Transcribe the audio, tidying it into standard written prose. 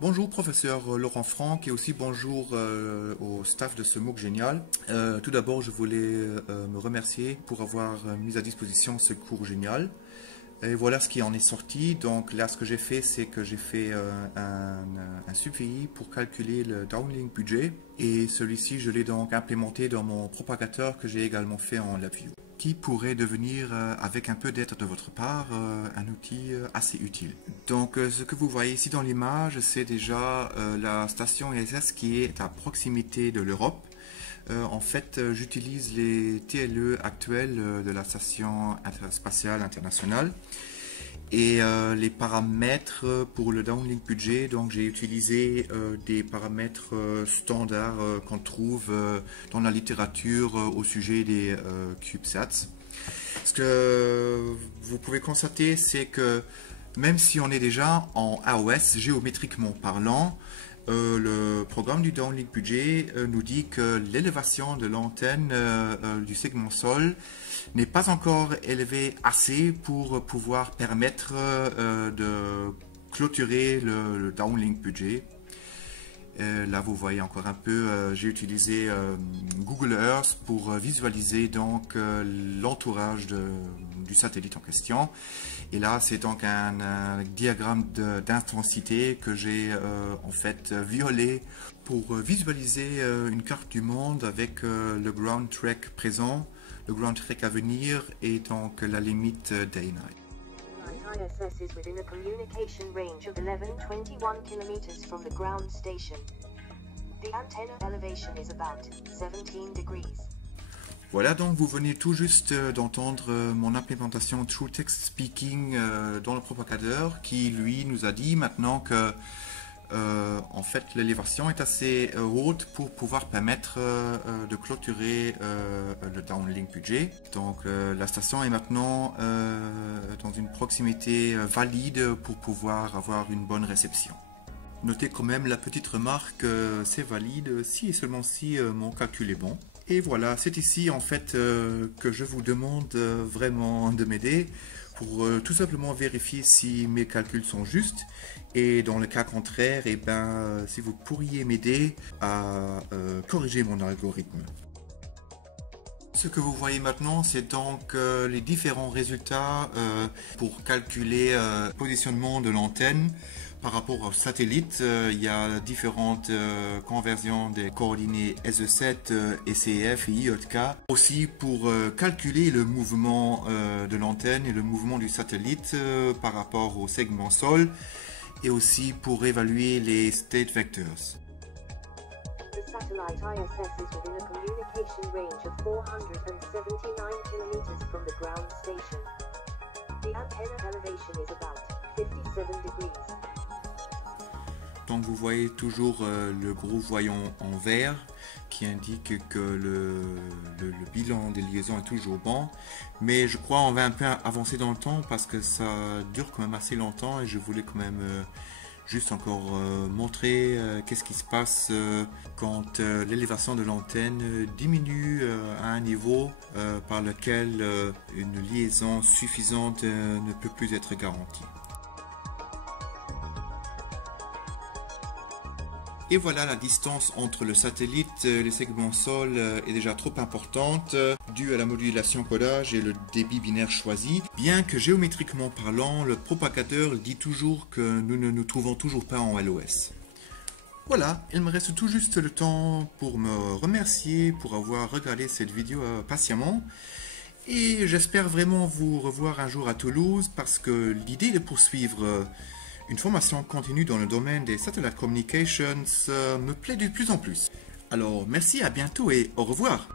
Bonjour professeur Laurent Franck et aussi bonjour au staff de ce MOOC génial. Tout d'abord je voulais me remercier pour avoir mis à disposition ce cours génial. Et voilà ce qui en est sorti. Donc là ce que j'ai fait c'est que j'ai fait un subVI pour calculer le downlink budget et celui-ci je l'ai donc implémenté dans mon propagateur que j'ai également fait en LabVIEW, qui pourrait devenir, avec un peu d'aide de votre part, un outil assez utile. Donc ce que vous voyez ici dans l'image, c'est déjà la station ISS qui est à proximité de l'Europe. En fait, j'utilise les TLE actuels de la Station spatiale internationale. Et les paramètres pour le downlink budget, donc j'ai utilisé des paramètres standards qu'on trouve dans la littérature au sujet des CubeSats. Ce que vous pouvez constater, c'est que même si on est déjà en AOS géométriquement parlant, le programme du downlink budget nous dit que l'élévation de l'antenne du segment sol n'est pas encore élevée assez pour pouvoir permettre de clôturer le downlink budget. Là vous voyez encore un peu, j'ai utilisé Google Earth pour visualiser donc l'entourage du satellite en question. Et là c'est donc un diagramme d'intensité que j'ai en fait violé pour visualiser une carte du monde avec le ground trek présent, le ground trek à venir et donc la limite day-night. ISS is within a communication range of 1121 km from the ground station. The antenna elevation is about 17 degrees. Voilà, donc vous venez tout juste d'entendre mon implémentation True Text Speaking dans le propagateur qui lui nous a dit maintenant que en fait l'élévation est assez haute pour pouvoir permettre de clôturer le downlink budget. Donc la station est maintenant dans une proximité valide pour pouvoir avoir une bonne réception. Notez quand même la petite remarque, c'est valide si et seulement si mon calcul est bon. Et voilà, c'est ici en fait que je vous demande vraiment de m'aider pour tout simplement vérifier si mes calculs sont justes. Et dans le cas contraire, eh ben, si vous pourriez m'aider à corriger mon algorithme. Ce que vous voyez maintenant, c'est donc les différents résultats pour calculer le positionnement de l'antenne par rapport au satellite. Il y a différentes conversions des coordonnées SE7, SEF et IJK. Aussi pour calculer le mouvement de l'antenne et le mouvement du satellite par rapport au segment sol. Et aussi pour évaluer les state vectors. The satellite ISS is within a communication range of 479 km from the ground station. The antenna elevation is about 57 degrees. Donc vous voyez toujours le gros voyant en vert qui indique que le bilan des liaisons est toujours bon. Mais je crois qu'on va un peu avancer dans le temps parce que ça dure quand même assez longtemps et je voulais quand même juste encore montrer qu'est-ce qui se passe quand l'élévation de l'antenne diminue à un niveau par lequel une liaison suffisante ne peut plus être garantie. Et voilà, la distance entre le satellite et les segments sol est déjà trop importante due à la modulation codage et le débit binaire choisi. Bien que géométriquement parlant, le propagateur dit toujours que nous ne nous trouvons toujours pas en LOS. Voilà, il me reste tout juste le temps pour me remercier pour avoir regardé cette vidéo patiemment. Et j'espère vraiment vous revoir un jour à Toulouse parce que l'idée de poursuivre une formation continue dans le domaine des Satellite Communications me plaît de plus en plus. Alors merci, à bientôt et au revoir.